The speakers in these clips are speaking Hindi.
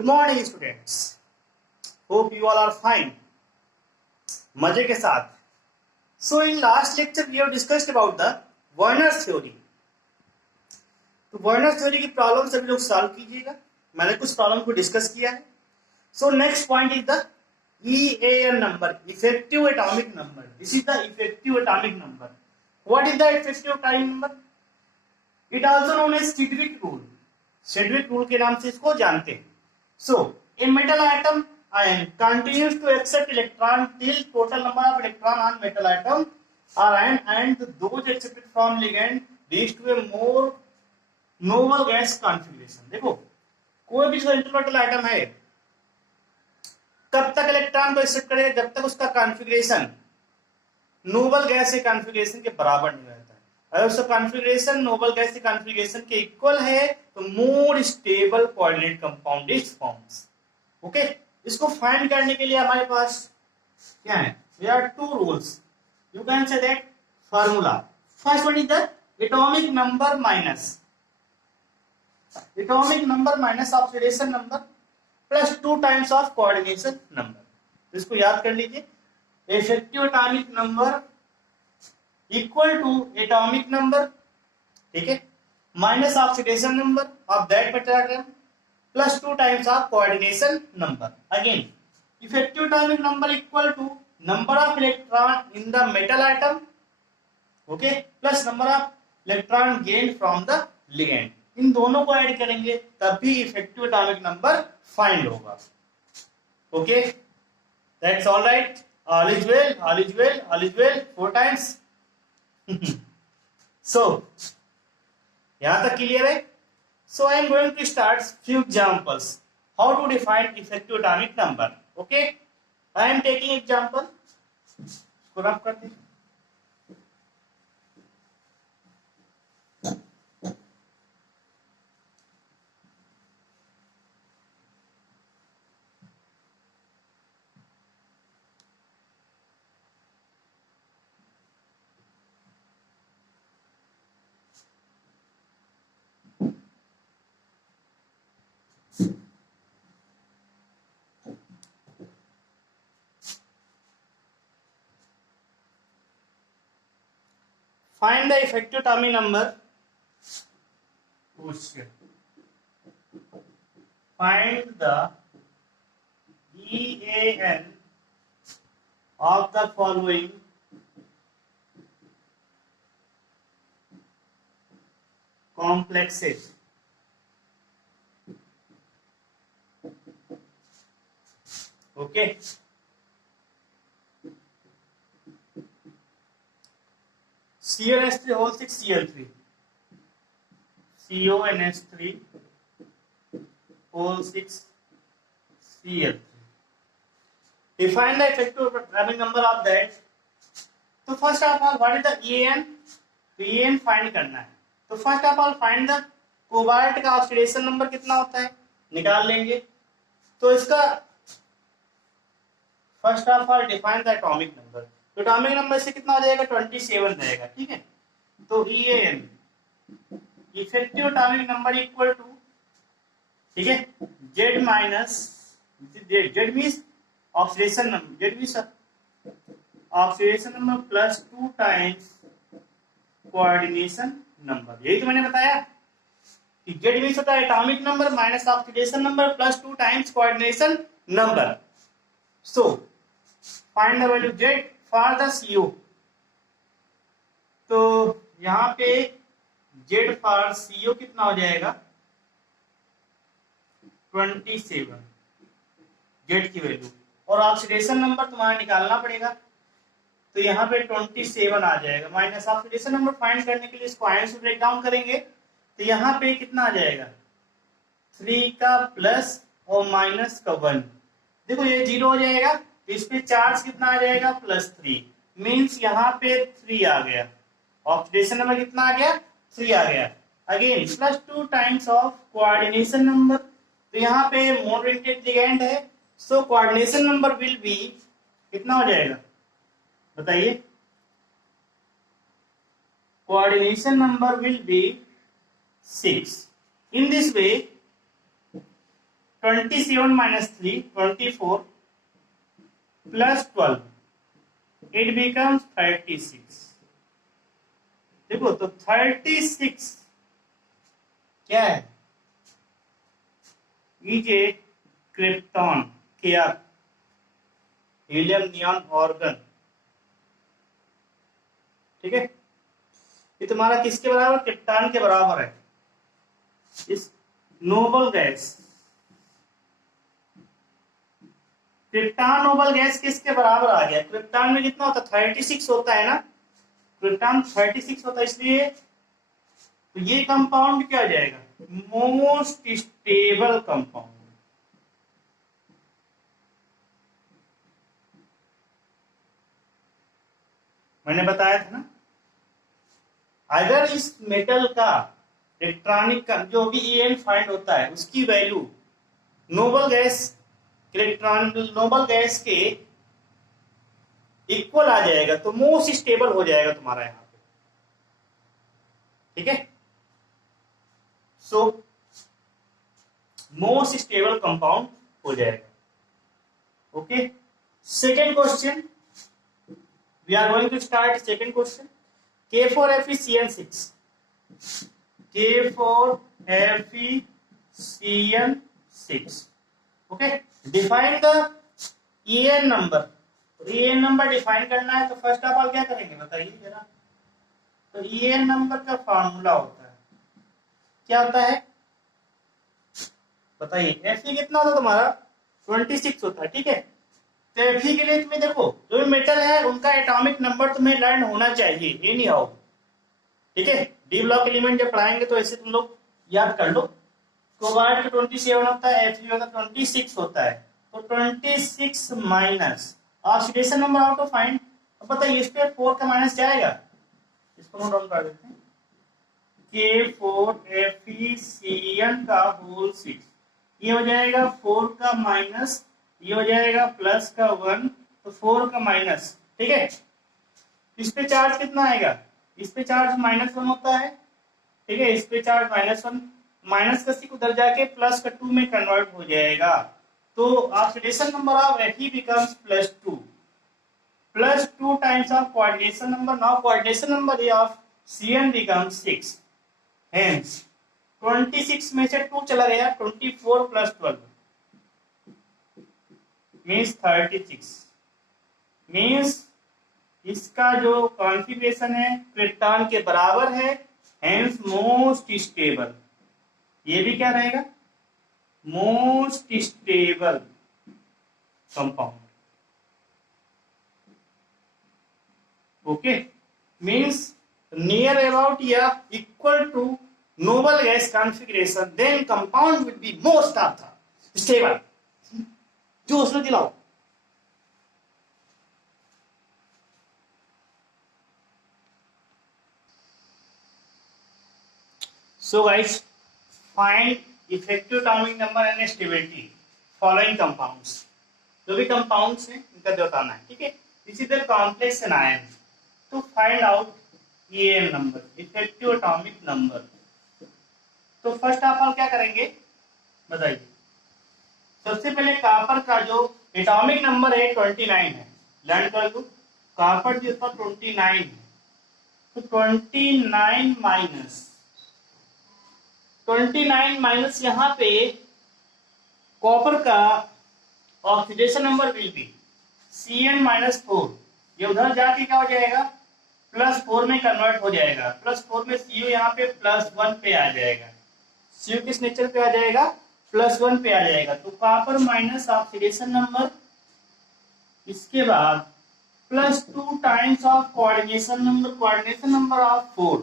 Good morning students, hope you all are fine, मजे के साथ। So in last lecture we have discussed about the Werner's theory. तो वर्नर्स थ्योरी की प्रॉब्लम सभी लोग सॉल्व कीजिएगा। मैंने कुछ प्रॉब्लम को डिस्कस किया है। So next point is the EAN number, effective atomic number. This is the effective atomic number. What is the effective atomic number? It also known as Sidgwick rule. Sidgwick rule के नाम से इसको जानते हैं। So, a metal atom ion continues to accept electron till total number of electron on metal atom are ion and those accepted from ligand reach to a more noble gas configuration। देखो, कोई भी जो इंटरमेटल आइटम है कब तक इलेक्ट्रॉन को एक्सेप्ट करेगा? जब तक उसका कॉन्फ़िगरेशन नोबल गैस के कॉन्फ़िगरेशन के बराबर नहीं रहता है। अगर उसका कॉन्फ़िगरेशन नोबल गैस के कॉन्फ़िगरेशन के इक्वल है तो more stable coordinate compound is forms. Okay, इसको फाइंड करने के लिए हमारे पास क्या है? There are two rules, you can say that formula. First one is the atomic number minus oxidation number plus 2 times of coordination number. इसको याद कर लीजिए। Effective atomic number equal to atomic number, ठीक है, minus oxidation number of that metal atom plus 2 times of coordination number. Again effective atomic number equal to number of electron in the metal atom, okay, plus number of electron gain from the ligand. इन दोनों को ऐड करेंगे तभी इफेक्टिव एटॉमिक नंबर फाइंड होगा। Okay, that's all right. All is well, all is well, all is well 4 times. So, यहां तक क्लियर है? So I am going to start few examples how to define effective atomic number. Okay, I am taking example. इसको रफ कर दीजिए। Find the effective atomic number. Find the EAN of the following complexes. Okay. CnH3 whole 6 Cl3, CONH3 whole 6 Cl3. Define the effective atomic number of that. तो first of all what is the EAN? तो EAN फाइंड करना है। तो first of all find the cobalt का ऑक्सीडेशन नंबर कितना होता है, निकाल लेंगे। तो इसका first of all define the atomic number. तो एटॉमिक नंबर से कितना हो जाएगा? 27 रहेगा, ठीक है। तो EAN effective atomic number equal to, ठीक है, Z minus Z means oxidation number, Z means oxidation number plus 2 times coordination number. यही तो मैंने बताया कि Z मींस होता है atomic number minus oxidation number plus 2 times coordination number. So find the value Z for the CO। तो यहां पे Z फॉर CO कितना हो जाएगा? 27 Z की वैल्यू, और ऑक्सीडेशन नंबर तुम्हारा निकालना पड़ेगा। तो यहाँ पे 27 आ जाएगा। माइनस ऑक्सीडेशन नंबर फाइंड करने के लिए इसको आयन से ब्रेक डाउन करेंगे तो यहाँ पे कितना आ जाएगा? 3 का प्लस और माइनस का 1। देखो ये 0 हो जाएगा तो इस पे चार्ज कितना आ जाएगा? +3। मीन्स यहाँ पे 3 आ गया। ऑक्सीडेशन नंबर कितना आ गया? 3 आ गया। Again plus 2 times of coordination number. तो यहाँ पे मोनोलिंकेज लिगैंड है, so coordination number will B कितना हो जाएगा बताइए? Coordination number will B 6। In this way 27 minus 3, 24 plus 12, it becomes 36. देखो तो 36 क्या है? इज ए क्रिप्टॉन, क्या? Helium neon organ. ठीक है, ये तुम्हारा किसके बराबर? क्रिप्टॉन के बराबर है। इस noble gas, krypton noble gas किसके बराबर आ गया? क्रिप्टॉन में कितना होता है? 36 होता है ना, क्रिप्टॉन 36 होता है, इसलिए तो ये कंपाउंड क्या हो जाएगा? Most stable compound. मैंने बताया था ना, अगर इस मेटल का इलेक्ट्रॉनिक का जो भी En फाइंड होता है उसकी value noble gas Nobel gas के इक्वल आ जाएगा तो मोस्ट स्टेबल हो जाएगा तुम्हारा यहां पे। ठीक है, सो मोस्ट स्टेबल कंपाउंड हो जाएगा। Okay, second question, we are going to start second question. K4FeCN6, K4FeCN6। Okay, define the En number. En number define करना है तो फर्स्ट ऑफ ऑल क्या करेंगे बताइए जरा। तो En नंबर का फॉर्मूला होता है, क्या होता है बताइए? Fe कितना होता है तुम्हारा? 26 होता है। ठीक है, तो Fe के लिए तुम्हें देखो, जो मेटल है उनका एटॉमिक नंबर तुम्हें लर्न होना चाहिए, ये नहीं आओ। ठीक है, डी ब्लॉक एलिमेंट जब पढ़ाएंगे तो ऐसे तुम लोग याद कर लो। कोबाल्ट का 27 होता है, Fe का 26 होता है, तो 26 minus oxidation number how to find. अब बताइए इस पे 4 का माइनस जाएगा, इसको नोट डाउन कर देते हैं। K4FeCN का होल 6, ये हो जाएगा 4 का माइनस, ये हो जाएगा प्लस का 1, तो 4 का माइनस। ठीक है, इस पे चार्ज कितना आएगा? इस पे चार्ज -1 होता है। ठीक है, इस पे चार्ज -1, माइनस का 6 उधर जाके प्लस का 2 में कन्वर्ट हो जाएगा, तो oxidation number of Fe becomes +2, +2 times of coordination number. Now coordination number of Cn becomes 6, hence 26 में से 2 चला गया, 24 + 12 means 36, means इसका जो कॉन्फ़िगरेशन है क्रिप्टॉन के बराबर है, hence मोस्ट स्टेबल। ये भी क्या रहेगा? Most stable compound. Okay, means near about या equal to noble gas configuration, then compound will be most of the stable। जो उसने दिलाओ। So guys, find effective atomic number and stability following compounds। जो भी compounds हैं इनका बताना है। ठीक है, इसी तरह कॉम्प्लेक्स एंड आयन, तो find out En number, effective atomic number. तो फर्स्ट ऑफ ऑल क्या करेंगे बताइए? सबसे पहले कॉपर का जो एटॉमिक नंबर है 29 है, लर्न कर दो। कॉपर जिसका 29 है, तो 29 माइनस यहाँ पे कॉपर का oxidation number will B Cn-4, ये उधर जाके क्या हो जाएगा? +4 में कन्वर्ट हो जाएगा, +4 में Cu यहाँ पे +1 पे आ जाएगा। Cu किस नेचर पे आ जाएगा? +1 पे आ जाएगा, तो कॉपर माइनस ऑक्सीडेशन नंबर, इसके बाद +2 times of coordination number of 4,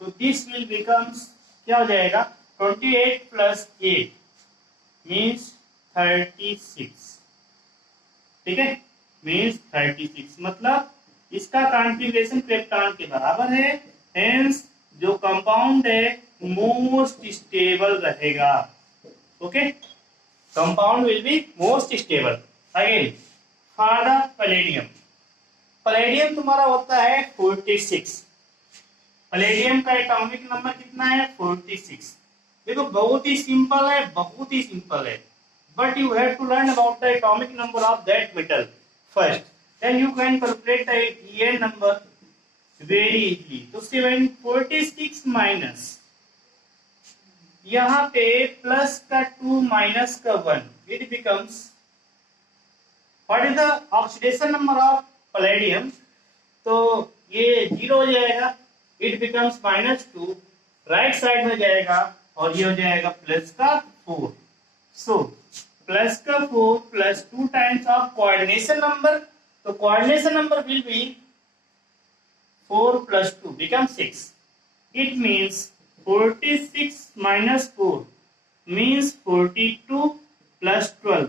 तो दिस विल बिकम्स क्या हो जाएगा? 28 + 8 मीन्स 36। ठीक है, मीन्स 36, मतलब इसका कॉन्फ़िगरेशन क्रिप्टॉन के बराबर है, हेंस जो कंपाउंड है मोस्ट स्टेबल रहेगा। Okay, compound will be most stable. Again for the palladium, palladium तुम्हारा होता है 46, पैलेडियम का एटॉमिक नंबर कितना है? 46। देखो बहुत ही सिंपल है, बहुत ही सिंपल है, but you have to learn about the atomic number of that metal first, then you can calculate the EN number very easily. तो 746 माइनस यहाँ पे प्लस का 2 माइनस का 1, it becomes, what is the oxidation number of palladium, तो ये 0 हो जाएगा, इट बिकम्स -2, राइट साइड में जाएगा और ये हो जाएगा प्लस का 4। सो प्लस का 4 plus 2 times of coordination number, तो coordination number will be 4 plus 2 becomes 6. It means 46 minus 4 means 42 plus 12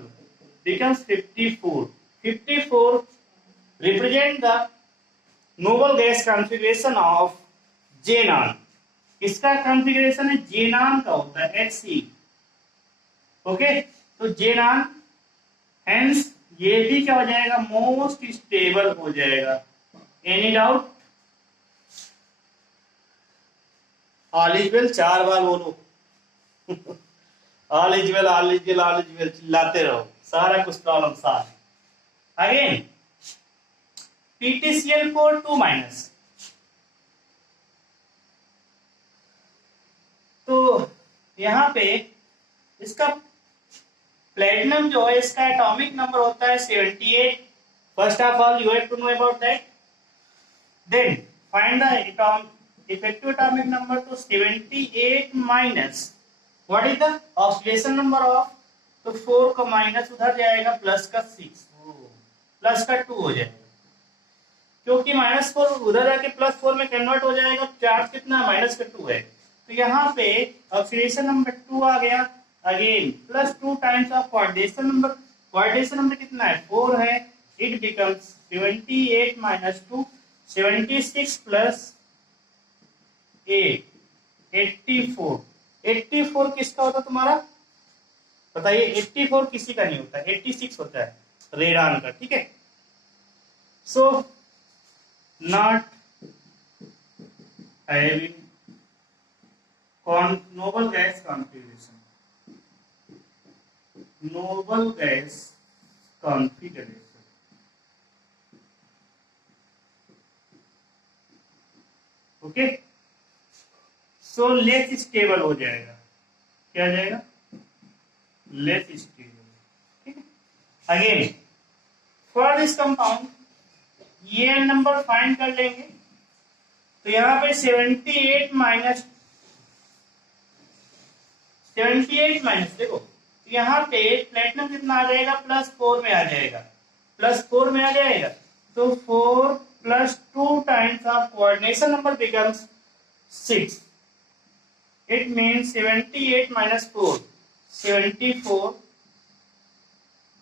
becomes 54. 54 represent the noble gas configuration of xenon. इसका कॉन्फ़िगरेशन है xenon का होता है Xe. ओके, तो xenon hence ये भी क्या हो जाएगा, मोस्ट स्टेबल हो जाएगा। Any doubt? All is well 4 बार बोलो। All is well, all is well, all is well चिल्लाते रहो, सारा कुछ problem solve. Again PtCl4 2 minus, तो यहाँ पे इसका प्लेटिनम जो है इसका एटॉमिक नंबर होता है 78। First of all you have to know about that, then find the effective atomic number. तो 78 minus what is the oxidation number of, तो 4 का माइनस उधर जाएगा, प्लस का 6, प्लस का 2 हो जाएगा, क्योंकि -4 उधर जाके +4 में कन्वर्ट हो जाएगा, चार्ज कितना -2 है, तो यहाँ पे ऑक्सीडेशन नंबर 2 आ गया। Again +2 times of coordination number, coordination number कितना है 4 है, इट बिकम्स 78 माइनस 2, 76 प्लस 8, 84। 84 किसका होता तुम्हारा बताइए? 84 किसी का नहीं होता, 86 होता है रेडान का, ठीक है। So not having noble gas configuration, noble gas configuration, okay, so less stable हो जाएगा, क्या आ जाएगा, लेस स्टेबल, ठीक है। अगेन फॉर दिस कंपाउंड ये नंबर फाइंड कर लेंगे, तो यहाँ पे 78 माइनस देखो, तो यहाँ पे प्लेटिनम कितना आ जाएगा, +4 में आ जाएगा, +4 में आ जाएगा, तो 4 + 2 times of coordination number becomes 6। It means 78 minus 4, 74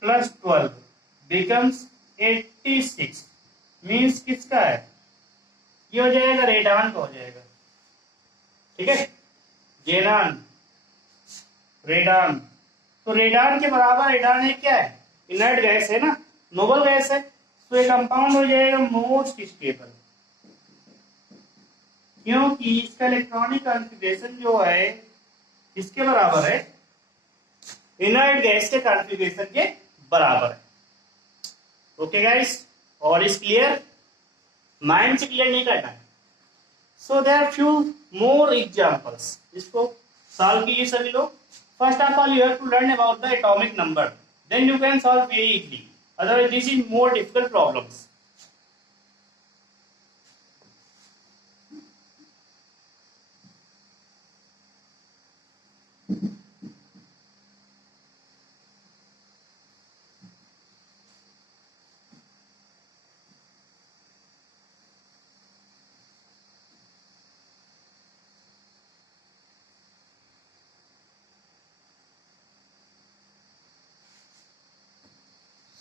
plus 12 becomes 86, means किसका है, ये हो जाएगा रेडान का हो जाएगा, ठीक है, जेनान, रेडान। तो रेडान के बराबर, रेडान है क्या है, इनर्ट गैस है ना, नोबल गैस है, तो ये कंपाउंड हो जाएगा मोस्ट स्टेबल, क्योंकि इसका इलेक्ट्रॉनिक कॉन्फ़िगरेशन जो है इसके बराबर है, इनर्ट गैस के कॉन्फ़िगरेशन के बराबर है। ओके गाइस, और इज क्लियर, माइंड से क्लियर नहीं करना है। So there are few more examples, इसको सॉल्व कीजिए सभी लोग। First of all, you have to learn about the atomic number. Then you can solve very easily. Otherwise, this is more difficult problems.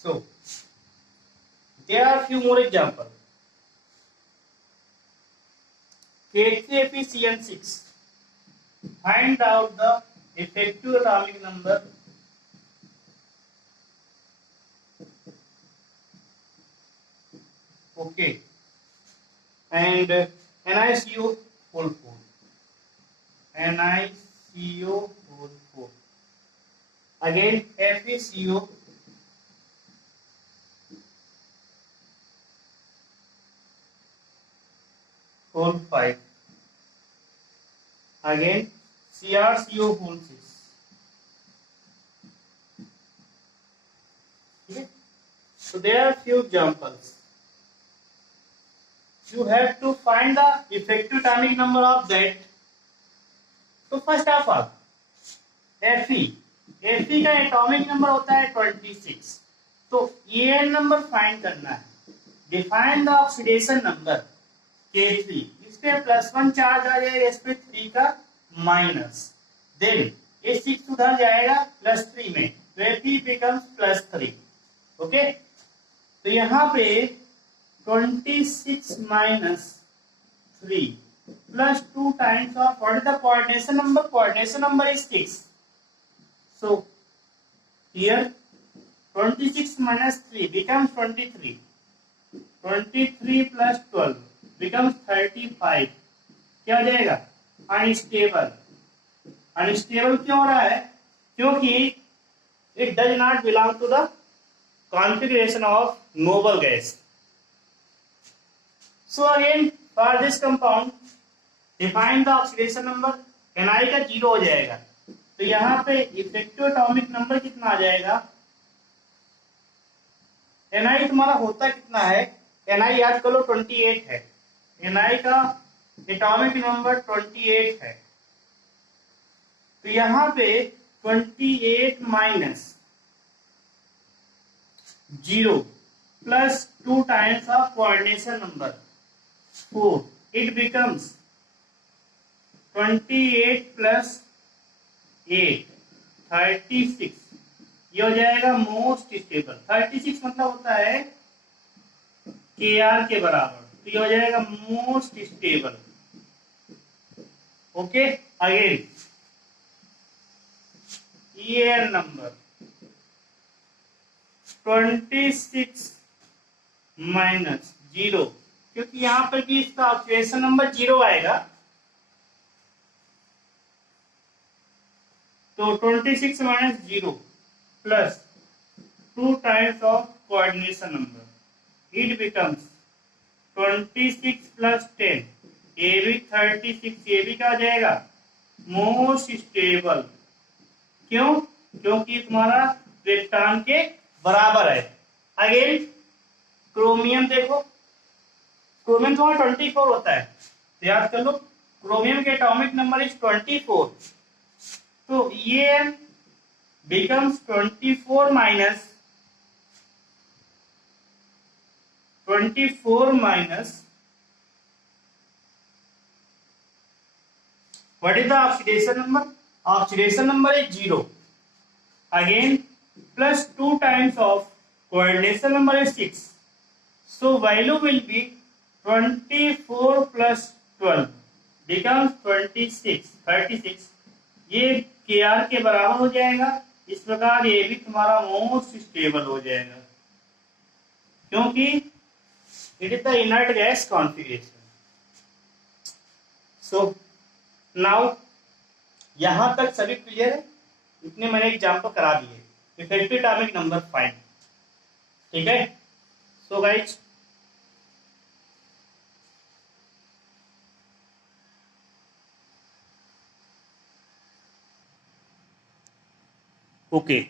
So, there are few more examples. KCFeCN6. Find out the effective atomic number okay, and NiCO full, NiCO CO whole 4. Again FeCO whole 5. Again CrCO whole 6. Okay. So there are few examples. You have to find the effective atomic number of that. So first of all Fe का एटॉमिक नंबर होता है 26. तो An नंबर फाइंड करना है. Define the oxidation number K3. इस पे +1 चार्ज आ जाएगा, इस पे 3 का माइनस. देन ये 6 उधर जाएगा +3 में, तो Fe becomes +3. ओके, तो यहाँ पे 26 minus 3 plus 2 times of what is the coordination number? Coordination number is 6. So here 26 minus 3 becomes 23. 23 plus 12 becomes 35. क्या हो जाएगा? अनस्टेबल. अनस्टेबल क्यों हो रहा है? क्योंकि it does not belong to the configuration of noble gas. So again for this compound define the oxidation number. Ni का 0 हो जाएगा, तो यहाँ पे इफेक्टिव एटॉमिक नंबर कितना आ जाएगा? Ni तुम्हारा होता कितना है? Ni याद कर लो 28 है. Ni का एटॉमिक नंबर 28 है, तो यहाँ पे 28 minus 0 plus 2 times of coordination number 4. It becomes 28 plus 8 36. ये हो जाएगा मोस्ट स्टेबल. 36 मतलब होता है Kr के बराबर, तो ये हो जाएगा most stable. Okay, again En number 26 minus 0, क्योंकि यहाँ पर भी इसका ऑक्सीडेशन नंबर 0 आएगा, तो 26 minus 0 plus 2 times of coordination number. It becomes 26 plus 10. ये भी 36. ये भी क्या हो जाएगा? Most stable. क्यों? क्योंकि तुम्हारा क्रिप्टॉन के बराबर है. अगेन क्रोमियम देखो, क्रोमियम तुम्हारा 24 होता है, तो याद कर लो क्रोमियम के एटॉमिक नंबर इज 24. तो ये becomes 24 minus what is the oxidation number? Oxidation number is 0. Again plus 2 times of coordination number is 6. So value will be 24 plus 12 becomes 26. 36. ये Kr के बराबर हो जाएगा. इस प्रकार ये भी तुम्हारा मोस्ट स्टेबल हो जाएगा, क्योंकि it is the inert gas configuration. So now यहां तक सभी क्लियर है. इतने मैंने एग्जाम्पल करा दिए. Effective atomic number find. ठीक है. So guys okay,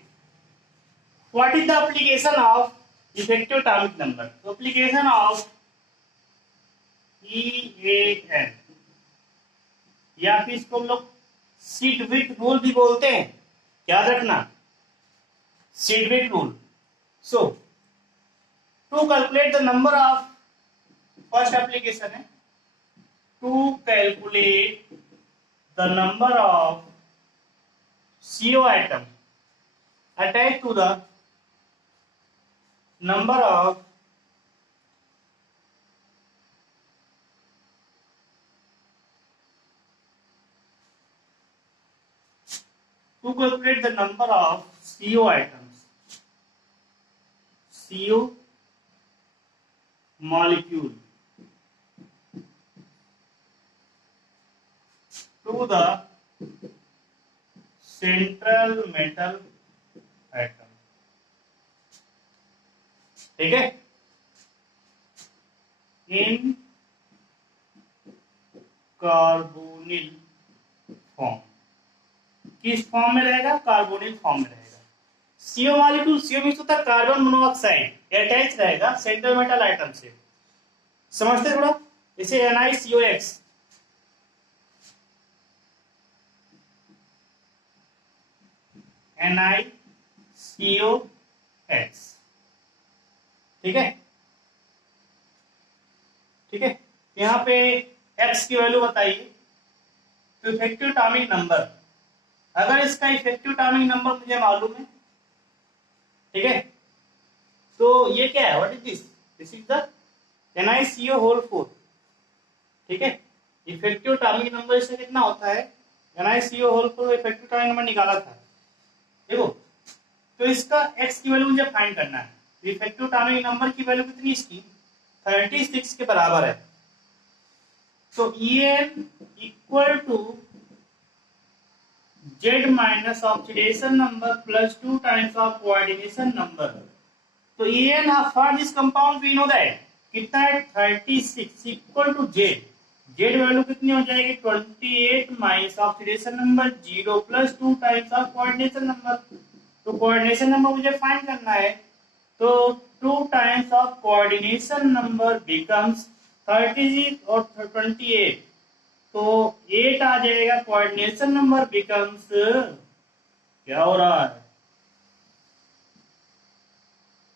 what is the application of effective atomic number? So application of EAN, या फिर इसको हम लोग सिडविक रूल भी बोलते हैं, याद रखना, Sidgwick rule. So to calculate the number of, first application है to calculate the number of CO atom attached to the number of to calculate the number of CO atoms, CO molecule to the central metal atom, ठीक है, इन कार्बोनिल फॉर्म, किस फॉर्म में रहेगा? कार्बोनिल फॉर्म में रहेगा। सीओ मॉलिक्यूल, सीओ मीन्स होता है कार्बन मोनोऑक्साइड, अटैच रहेगा सेंट्रल मेटल आइटम से, समझते थोड़ा? इसे NiCOX, NiCOX, ठीक है, ठीक है। यहाँ पे X की वैल्यू बताइए, तो इफेक्टिव एटॉमिक नंबर, अगर इसका इफेक्टिव एटॉमिक नंबर मुझे मालूम है, ठीक है, तो ये क्या है? What is this? This is the NiCO whole 4, ठीक है। इफेक्टिव एटॉमिक नंबर इससे कितना होता है? NiCO whole 4 effective atomic number निकाला था, देखो। तो इसका X की वैल्यू मुझे फाइंड करना है। इफेक्टिव एटॉमिक नंबर की वैल्यू कितनी इसकी? 36 के बराबर है। तो En equal to Z minus oxidation number plus 2 times of coordination number. तो En for this compound we know that कितना है? 36 equal to Z। Z value कितनी हो जाएगी? 28 minus oxidation number 0 plus 2 times of coordination number. तो कोऑर्डिनेशन नंबर मुझे फाइंड करना है, तो 2 times of coordination number becomes 36 और 28, तो 8 आ जाएगा। कोऑर्डिनेशन नंबर बिकम्स, क्या हो रहा है?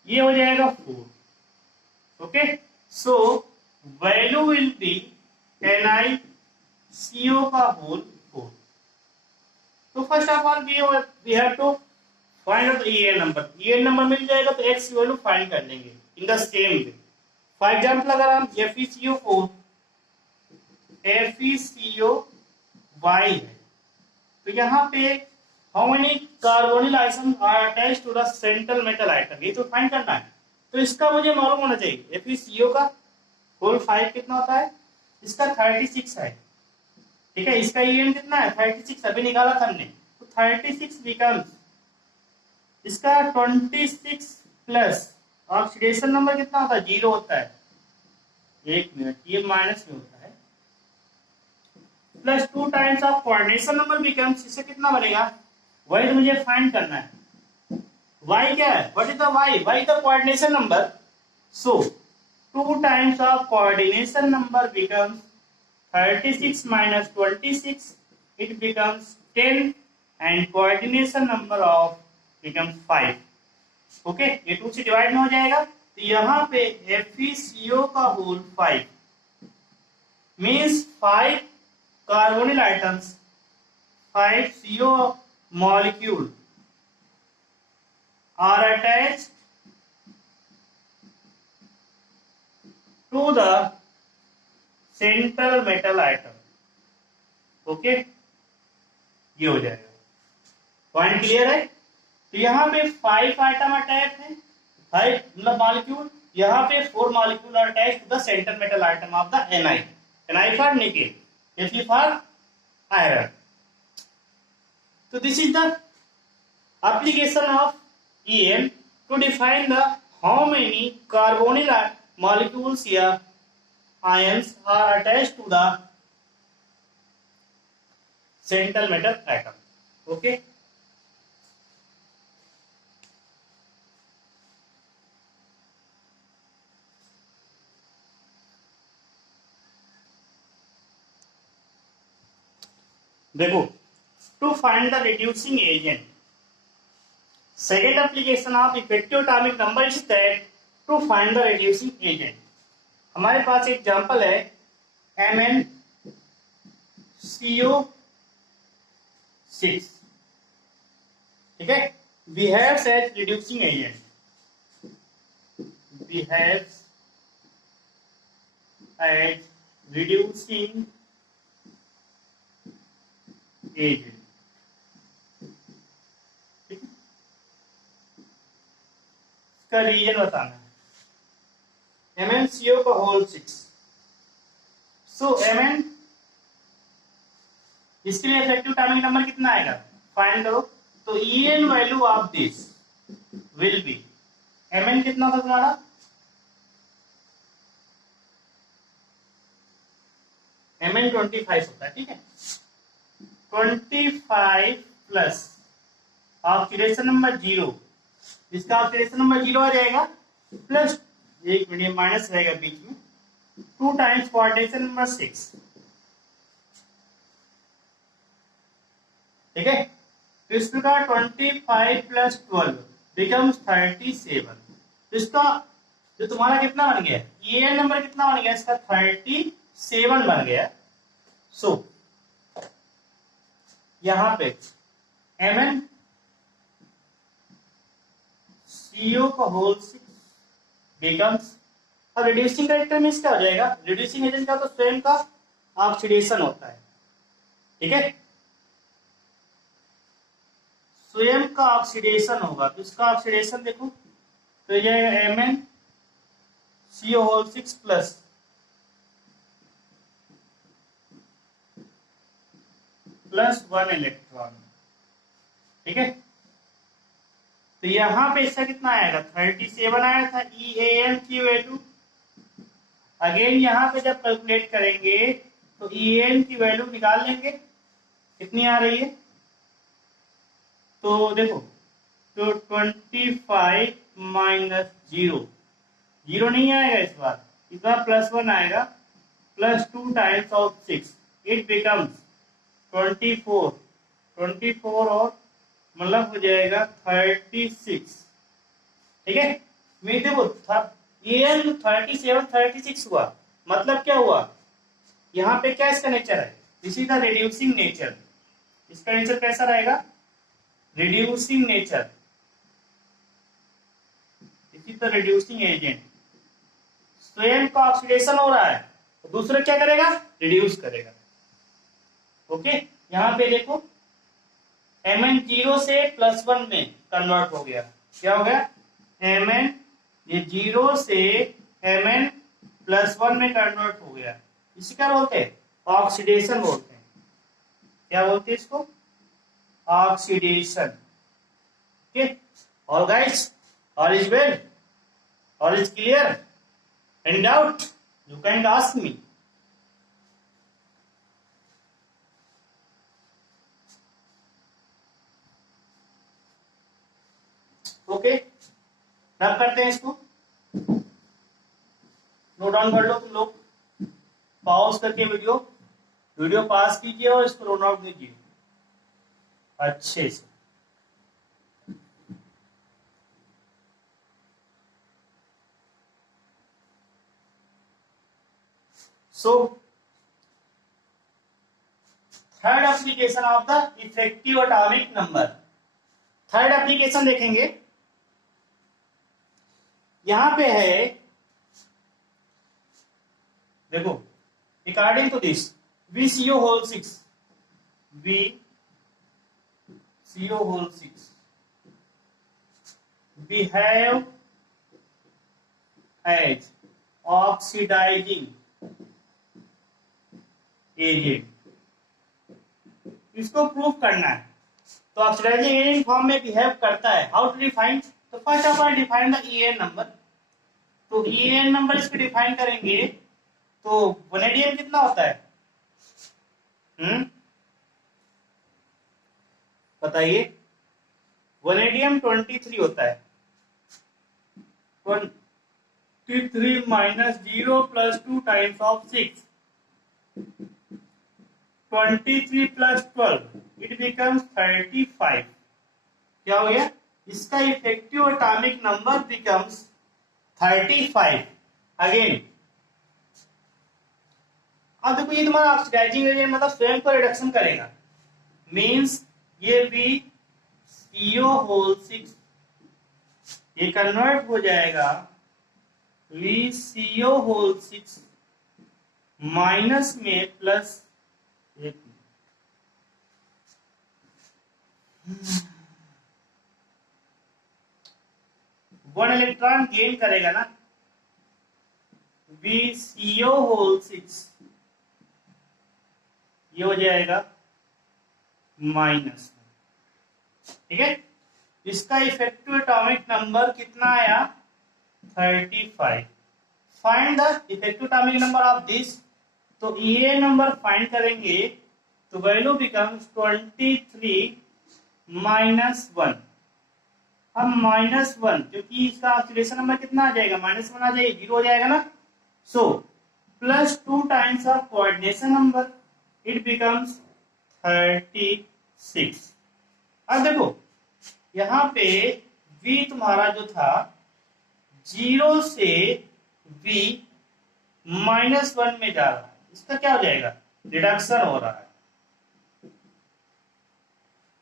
ये हो जाएगा 4, okay. So value will be NiCO का होल 4। तो first of all we have to find out EN number. EN number मिल जाएगा तो X की वैल्यू फाइंड कर लेंगे in the same way. For example अगर हम FeCO4 FeCO है, तो यहाँ पे how many carbonyl atom are attached to the central metal atom, ये तो फाइंड करना है। तो इसका मुझे मालूम होना चाहिए FeCO का होल 5 कितना होता है? इसका 36 है, ठीक है। इसका EN कितना है? 36, अभी निकाला था हमने। तो 36 बिकम्स इसका 26 प्लस ऑक्सीडेशन नंबर कितना होता है? 0 होता है। एक मिनट, ये माइनस में होता है, plus 2 times of coordination number becomes, इससे कितना बनेगा? वही तो मुझे फाइंड करना है। y क्या है? What is the y? y the coordination number. So 2 times of coordination number becomes 36 minus 26, it becomes 10, and coordination number of becomes 5. Okay, ये 2 से डिवाइड में हो जाएगा, तो यहाँ पे FeCO का whole 5 means 5 carbonyl items, 5 CO molecule are attached to the central metal item, okay. ये हो जाएगा, पॉइंट क्लियर है? तो यहाँ पे 5 आइटम अटैच है, 5 मतलब मॉलिक्यूल, यहाँ पे 4 molecule are attached to the central metal atom of the Ni for nickel, Fe for iron. तो this is the application of EN to define the how many carbonyl molecules या ions are attached to the central metal atom, okay। देखो, to find the reducing agent, second application of effective atomic number is that to find the reducing agent। हमारे पास एग्जांपल है MnCO6, ठीक है। behaves as reducing agent, behaves as reducing agent, ठीक है। इसका रीजन बताना है। MnCO का होल 6, सो Mn, इसके लिए इफेक्टिव एटॉमिक नंबर कितना आएगा? फाइंड करो। तो En value of this will be, Mn कितना था तुम्हारा, Mn 25 होता है, ठीक है। 25 प्लस ऑक्सीडेशन नंबर 0, इसका ऑक्सीडेशन नंबर 0 आ जाएगा, प्लस एक मिनट माइनस रहेगा बीच में, 2 टाइम्स क्वाड्रेशन नंबर 6, ठीक है। तो इस प्रकार 25 प्लस 12 बिकम्स 37। तो इसका जो तुम्हारा कितना बन गया, ये नंबर कितना बन गया, इसका 37 बन गया। सो यहां पे Mn CO का होल 6 बिकम्स, अब रिड्यूसिंग कैरेक्टर मींस क्या हो जाएगा, रिड्यूसिंग एजेंट का तो स्वयं का ऑक्सीडेशन होता है, ठीक है, स्वयं का ऑक्सीडेशन होगा। तो इसका ऑक्सीडेशन देखो, तो ये जाएगा Mn CO whole 6 plus +1 electron, ठीक है। तो यहां पे इसका कितना आएगा, 37 आया था EAN की वैल्यू। अगेन यहां पे जब कैलकुलेट करेंगे तो EAN की वैल्यू निकाल लेंगे, कितनी आ रही है, तो देखो, तो 25 माइनस 0, 0 नहीं आएगा इस बार +1 आएगा, +2 टाइम्स ऑफ 6, इट बिकम्स 24, 24 और मतलब हो जाएगा 36, ठीक है। मैं देखो EN 37 36 हुआ, मतलब क्या हुआ, यहाँ पे क्या इसका नेचर है, this is the reducing nature. इसका नेचर कैसा रहेगा, reducing nature, this is the reducing agent. स्वयं का ऑक्सीडेशन हो रहा है तो दूसरा क्या करेगा, रिड्यूस करेगा, ओके। यहाँ पे देखो Mn 0 से +1 में कन्वर्ट हो गया, क्या हो गया, Mn ये 0 से Mn +1 में कन्वर्ट हो गया, इसे क्या बोलते हैं, ऑक्सीडेशन बोलते हैं। क्या बोलते हैं इसको, oxidation, okay. All guys, all is well, all is clear, any doubt you can ask me. Okay, रब करते हैं इसको, नोट डाउन कर लो तुम लोग, पॉज करके वीडियो पास कीजिए और इसको नोट आउट कीजिए अच्छे से। So third application of the effective atomic number, third application देखेंगे, यहां पे है, देखो, according to this VCO whole 6, VCO whole 6 behave as oxidizing agent, इसको प्रूफ करना है। तो ऑक्सीडाइजिंग एजेंट फॉर्म में बिहेव करता है, हाउ टू डिफाइन, तो first of all define the EAN number. तो EAN नंबर इसको डिफाइन करेंगे तो वनेडियम कितना होता है, बताइए, वनेडियम 23 होता है, 23 minus 0 +2 times of 6, 23 plus 12 it becomes 35, क्या हो गया, इसका effective atomic number becomes 35। Again अब देखो, ये तुम्हारा ऑक्सीडाइजिंग एजेंट मतलब स्वयं को रिडक्शन करेगा, मींस ये VCO होल 6 ये कन्वर्ट हो जाएगा VCO होल 6 माइनस में प्लस 1 इलेक्ट्रॉन गेन करेगा ना, VCO होल 6 ये हो जाएगा माइनस, ठीक है, इसका इफेक्टिव एटॉमिक नंबर कितना आया 35। Find the effective atomic number of this, तो ये नंबर फाइंड करेंगे तो वैल्यू बिकम्स 23 माइनस 1। अब -1 क्योंकि इसका ऑक्सीडेशन नंबर कितना आ जाएगा -1 आ जाएगा, 0 हो जाएगा ना। सो +2 times of coordination number it becomes 36। अब देखो यहाँ पे v तुम्हारा जो था 0 से v -1 में जा रहा है, इसका क्या हो जाएगा रिडक्शन हो रहा है,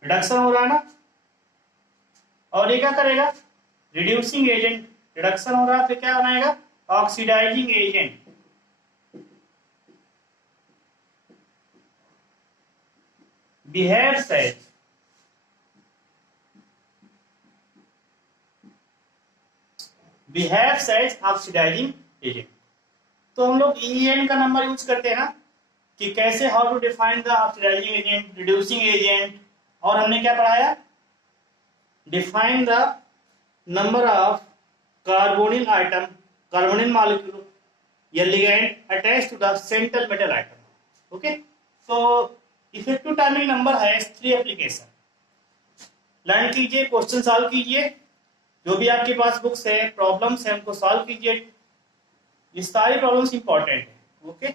रिडक्शन हो रहा है ना। और ये क्या करेगा रिड्यूसिंग एजेंट, रिडक्शन हो रहा है तो क्या बनाएगा oxidizing agent. Behaves as oxidizing agent. तो हम लोग EN का नंबर यूज करते हैं ना कि कैसे how to define the oxidizing agent, reducing agent, और हमने क्या पढ़ाया define the number of carbonyl atom, carbonyl molecule या ligand attached to the central metal item. Okay, तो इफेक्टिव टाइमिंग नंबर है 3 एप्लीकेशन। लर्न कीजिए, क्वेश्चन सॉल्व कीजिए, जो भी आपके पास बुक्स है प्रॉब्लम्स है उनको सॉल्व कीजिए, ये सारी प्रॉब्लम्स इंपॉर्टेंट है। ओके।